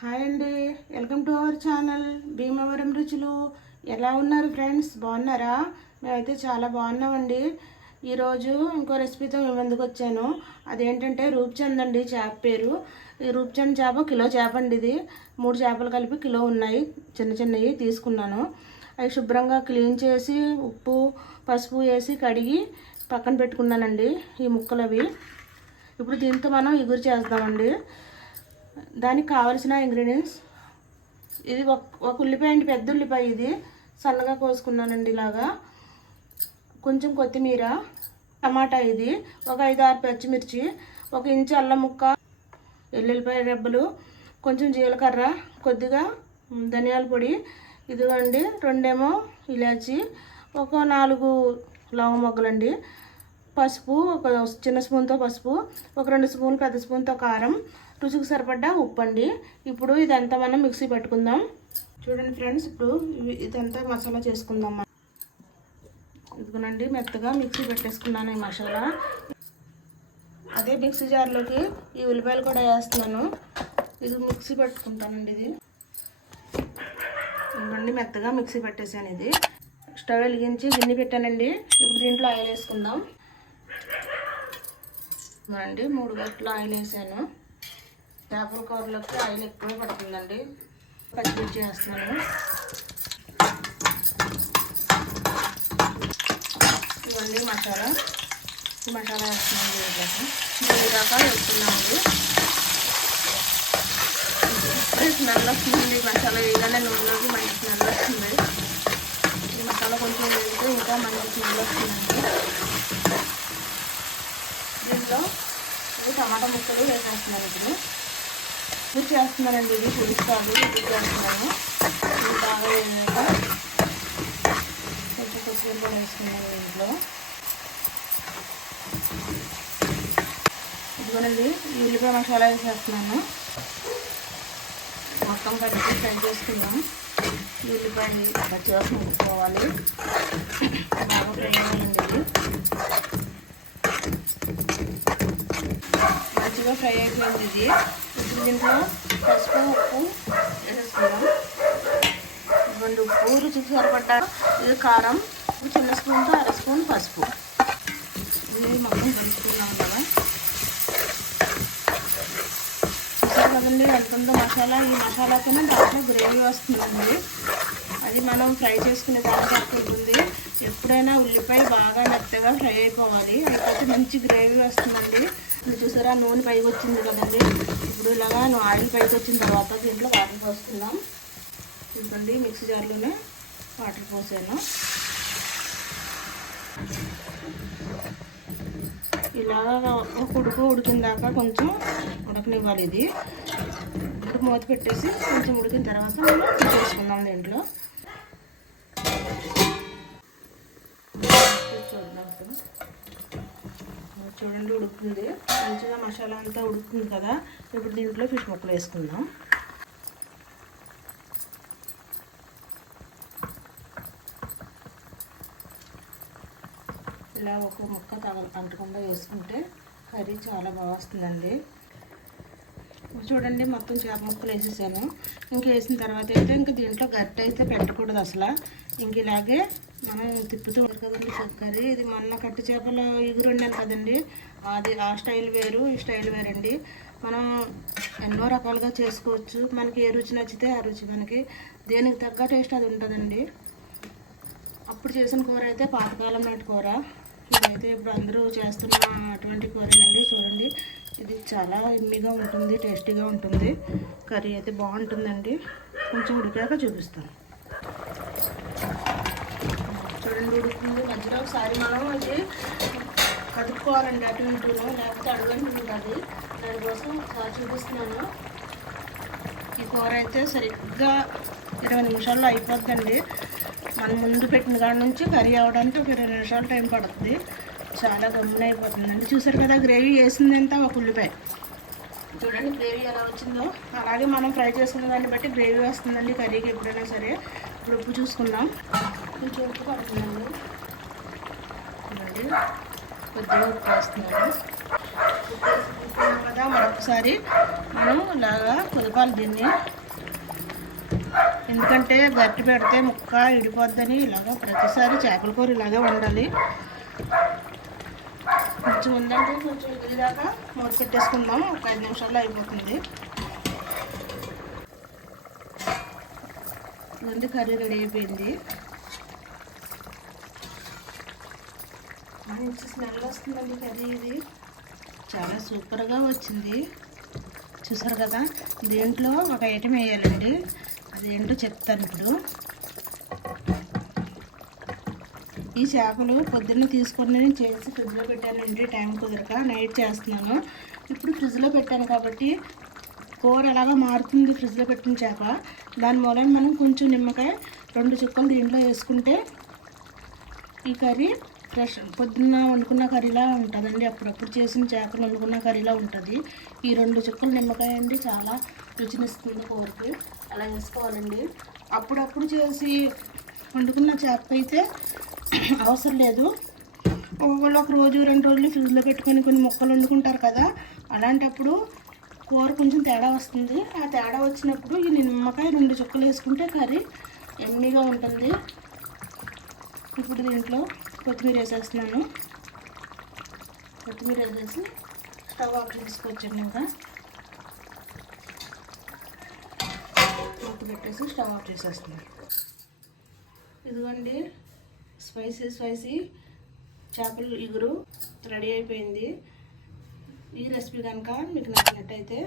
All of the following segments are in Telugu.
హాయ్ అండి, welcome to our channel Bhimavaram రుచులు. ఎలా ఉన్నారు ఫ్రెండ్స్? బాగున్నారా? మేమైతే చాలా బాగున్నామండి. ఈరోజు ఇంకో రెసిపీతో మేము ముందుకు వచ్చాను. అదేంటంటే రూప్చంద్ అండి చేప పేరు. ఈ రూప్చంద్ చేప కిలో చేప అండి. ఇది 3 చేపలు కలిపి కిలో ఉన్నాయి. చిన్న చిన్నవి తీసుకున్నాను. అవి శుభ్రంగా క్లీన్ చేసి ఉప్పు పసుపు వేసి కడిగి పక్కన పెట్టుకున్నానండి ఈ ముక్కలు అవి. ఇప్పుడు దీంతో మనం ఇగురు చేద్దామండి. దానికి కావలసిన ఇంగ్రీడియంట్స్ ఇది ఒక ఉల్లిపాయ అండి, పెద్ద ఉల్లిపాయ. ఇది సన్నగా కోసుకున్నానండి ఇలాగా. కొంచెం కొత్తిమీర, టమాటా, ఇది ఒక 5-6 పచ్చిమిర్చి, 1 ఇంచు అల్లం ముక్క, ఎల్లుల్లిపాయ రెబ్బలు, కొంచెం జీలకర్ర, కొద్దిగా ధనియాల పొడి, ఇదిగోండి 2 ఇలాచి, ఒక 4 లవంగ మొగ్గలండి, పసుపు, ఒక చిన్న స్పూన్తో పసుపు, ఒక 2 స్పూన్లు పెద్ద స్పూన్తో కారం, రుచికి సరిపడ్డా ఉప్పు అండి. ఇప్పుడు ఇదంతా మనం మిక్సీ పెట్టుకుందాం. చూడండి ఫ్రెండ్స్, ఇప్పుడు ఇదంతా మసాలా చేసుకుందాం. ఇదిగోనండి మెత్తగా మిక్సీ పెట్టేసుకున్నాను ఈ మసాలా. అదే మిక్సీ జార్లోకి ఈ ఉల్లిపాయలు కూడా వేస్తున్నాను. ఇది మిక్సీ పెట్టుకుంటానండి. ఇదిగోండి మెత్తగా మిక్సీ పెట్టేసాను. ఇది స్టవ్ వెలిగించి గిన్నె పెట్టానండి. ఇప్పుడు దీంట్లో ఆయిల్ వేసుకుందాం. ఇదిగోండి 3 గంటల ఆయిల్ వేసాను. చేపల కూరలోకి ఆయిల్ ఎక్కువ పడుతుందండి. పచ్చిమిర్చి వేస్తున్నాను. ఇవన్నీ మసాలా వేస్తున్నాను. దీనిదాకా వేస్తున్నామండి. స్మెల్ వస్తుందండి. మసాలా వేయగానే నూనెలోకి మంచి స్మెల్ వస్తుంది. ఈ మసాలా కొంచెం వేస్తే ఇంకా మంచి స్మెల్ వస్తుందండి. దీంట్లో టమాటా ముక్కలు వేసేస్తున్నాను. ఇప్పుడు చేస్తున్నానండి. ఇది పులుసు కాదు, ఇది చేస్తున్నాను. ఇది బాగా వేసాక కొంచెం కొత్తిమీర కూడా వేసుకున్నాను దీంట్లో. ఇదిగోనండి ఈ ఉల్లిపాయ మసాలా వేసేస్తున్నాను. మొత్తం కలిపి ఫ్రై చేసుకుందాం. ఈ ఉల్లిపాయలు పచ్చివాసన ముట్టుకోవాలి. బాగా ఫ్రై అవ్వాలండి. ఇది మంచిగా ఫ్రై అయిపోయింది. ఇది ఇప్పుడు దీంట్లో పసుపు ఉప్పు వేసేసుకుందాం. ఇదిగోండి ఉప్పు రుచికి సరిపడ్డా. ఇది కారం, చిన్న స్పూన్తో 1/2 స్పూన్ పసుపు. ఇది మొత్తం కలుపుకున్నాం కదా. చూసారు కదండి ఎంత ఉందో మసాలా. ఈ మసాలాతోనే దాంట్లో గ్రేవీ వస్తుందండి. అది మనం ఫ్రై చేసుకునే దానికి ఉంటుంది. ఎప్పుడైనా ఉల్లిపాయ బాగా మెత్తగా ఫ్రై అయిపోవాలి, అయిపోతే మంచి గ్రేవీ వస్తుందండి. ఇప్పుడు చూసారా నూనె పైకి వచ్చింది కదండి. ఇప్పుడు ఇలాగా ఆయిల్ పైకి వచ్చిన తర్వాత దీంట్లో వాటర్ పోసుకుందాం. ఇదిగోండి మిక్సీ జార్లోనే వాటర్ పోసాను. ఇలాగా ఉడికిన దాకా కొంచెం ఉడకనివ్వాలి. ఇది ఇప్పుడు మూత పెట్టేసి కొంచెం ఉడికిన తర్వాత మనం చేసుకుందాం. దీంట్లో చూడండి ఉడుకుతుంది మంచిగా. మసాలా అంతా ఉడుకుతుంది కదా. ఇప్పుడు దీంట్లో ఫిష్ ముక్కలు వేసుకుందాం. ఇలా ఒక ముక్క అంటకుండా వేసుకుంటే కర్రీ చాలా బాగా వస్తుందండి. చూడండి మొత్తం చేప ముక్కలు వేసేసాను. ఇంక వేసిన తర్వాత అయితే ఇంక దీంట్లో గట్టి అయితే పెట్టకూడదు అసలు. ఇంక ఇలాగే మనం తిప్పుతూ ఉంటాం కదండి కర్రీ. ఇది మొన్న కట్టి చేపల ఇగురు వండాను కదండి, అది ఆ స్టైల్ వేరు, ఈ స్టైల్ వేరండి. మనం ఎన్నో రకాలుగా చేసుకోవచ్చు. మనకి ఏ రుచి నచ్చితే ఆ రుచి, మనకి దేనికి తగ్గ టేస్ట్ అది ఉంటుందండి. అప్పుడు చేసిన కూర అయితే పాతకాలం నాటి కూర. ఇదైతే ఇప్పుడు అందరూ చేస్తున్న అటువంటి కూరేనండి. చూడండి ఇది చాలా ఎమ్మిగా ఉంటుంది, టేస్టీగా ఉంటుంది. కర్రీ అయితే బాగుంటుందండి. కొంచెం ఉడికాక చూపిస్తాను. చూడండి ఉడుకుతుంది. మధ్యలో ఒకసారి మనం ఇది కదుపుకోవాలండి అటు ఇటును, లేకపోతే అడుగంటుంది. దానికోసం ఒకసారి చూపిస్తున్నాను. ఈ కూర అయితే సరిగ్గా 20 నిమిషాల్లో అయిపోద్దండి. మనం ముందు పెట్టిన కాడ నుంచి కర్రీ అవడానికి ఒక 20 నిమిషాలు టైం పడుతుంది. చాలా గమ్మున అయిపోతుందండి. చూసారు కదా గ్రేవీ వేసిందంతా ఒక ఉల్లిపాయ. చూడండి గ్రేవీ ఎలా వచ్చిందో. అలాగే మనం ఫ్రై చేసుకున్న దాన్ని బట్టి గ్రేవీ వస్తుందండి కర్రీకి ఎప్పుడైనా సరే. ఇప్పుడు ఉప్పు చూసుకుందాం. కొంచెం ఉప్పు పడుతుందండి. చూడండి కొద్దిగా ఉప్పు వేస్తున్నాను. ఉప్పు వేసుకున్నాం కదా, మరొకసారి మనం ఇలాగా కుదపాలి దీన్ని. ఎందుకంటే గట్టి పెడితే ముక్క ఇడిపోద్దని ఇలాగ ప్రతిసారి చేపల కూర ఇలాగే వండాలి. కొంచెం ఉందంటే కొంచెం ఇదిలాగా మూత పెట్టేసుకుందాం. ఒక 5 నిమిషాల్లో అయిపోతుంది. ఇదంతా కర్రీ రెడీ అయిపోయింది. మంచి స్మెల్ వస్తుందండి కర్రీ. ఇది చాలా సూపర్గా వచ్చింది. చూసారు కదా, దీంట్లో ఒక ఐటెం వేయాలండి. అదేంటో చెప్తాను ఇప్పుడు. ఈ చేపలు పొద్దున్న తీసుకొని నేను చేసి ఫ్రిడ్జ్లో పెట్టానండి. టైం కుదరక నైట్ చేస్తున్నాను. ఇప్పుడు ఫ్రిడ్జ్లో పెట్టాను కాబట్టి కూర ఎలాగా మారుతుంది ఫ్రిడ్జ్లో పెట్టిన చేప. దాని మూలన మనం కొంచెం నిమ్మకాయ 2 చుక్కలు దీంట్లో వేసుకుంటే ఈ కర్రీ ఫ్రెష్ పొద్దున్న వండుకున్న కర్రీలా ఉంటుందండి. అప్పుడప్పుడు చేసిన చేపలు వండుకున్న కర్రీలా ఉంటుంది. ఈ 2 చుక్కలు నిమ్మకాయ అండి చాలా రుచినిస్తుంది కూరకి. అలా వేసుకోవాలండి. అప్పుడప్పుడు చేసి వండుకున్న చేప అయితే అవసరం లేదు. ఒకళ్ళు 1 రోజు 2 రోజులు ఫ్రిడ్జ్లో పెట్టుకొని కొన్ని ముక్కలు వండుకుంటారు కదా, అలాంటప్పుడు కూర కొంచెం తేడా వస్తుంది. ఆ తేడా వచ్చినప్పుడు ఈ నిమ్మకాయ 2 చుక్కలు వేసుకుంటే కర్రీ ఎమ్మీగా ఉంటుంది. ఇప్పుడు దీంట్లో కొత్తిమీర వేసేస్తున్నాను. కొత్తిమీర వేసేసి స్టవ్ ఆఫ్ చేసుకోవచ్చండి. ఇంకా మూత పెట్టేసి స్టవ్ ఆఫ్ చేసేస్తున్నాను. ఇదిగోండి స్పైసీ చేపల ఇగురు రెడీ అయిపోయింది. ఈ రెసిపీ కనుక మీకు నచ్చినట్టయితే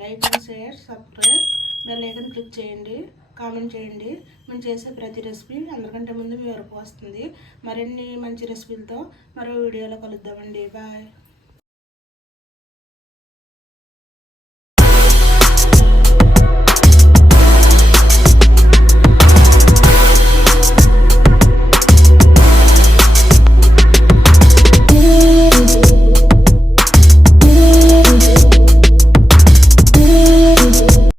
like and share, subscribe, bell icon click చేయండి, కామెంట్ చేయండి. మేము చేసే ప్రతి రెసిపీ అందరికంటే ముందు మీ వరకు వస్తుంది. మరిన్ని మంచి రెసిపీలతో మరో వీడియోలో కలుద్దామండి. బాయ్.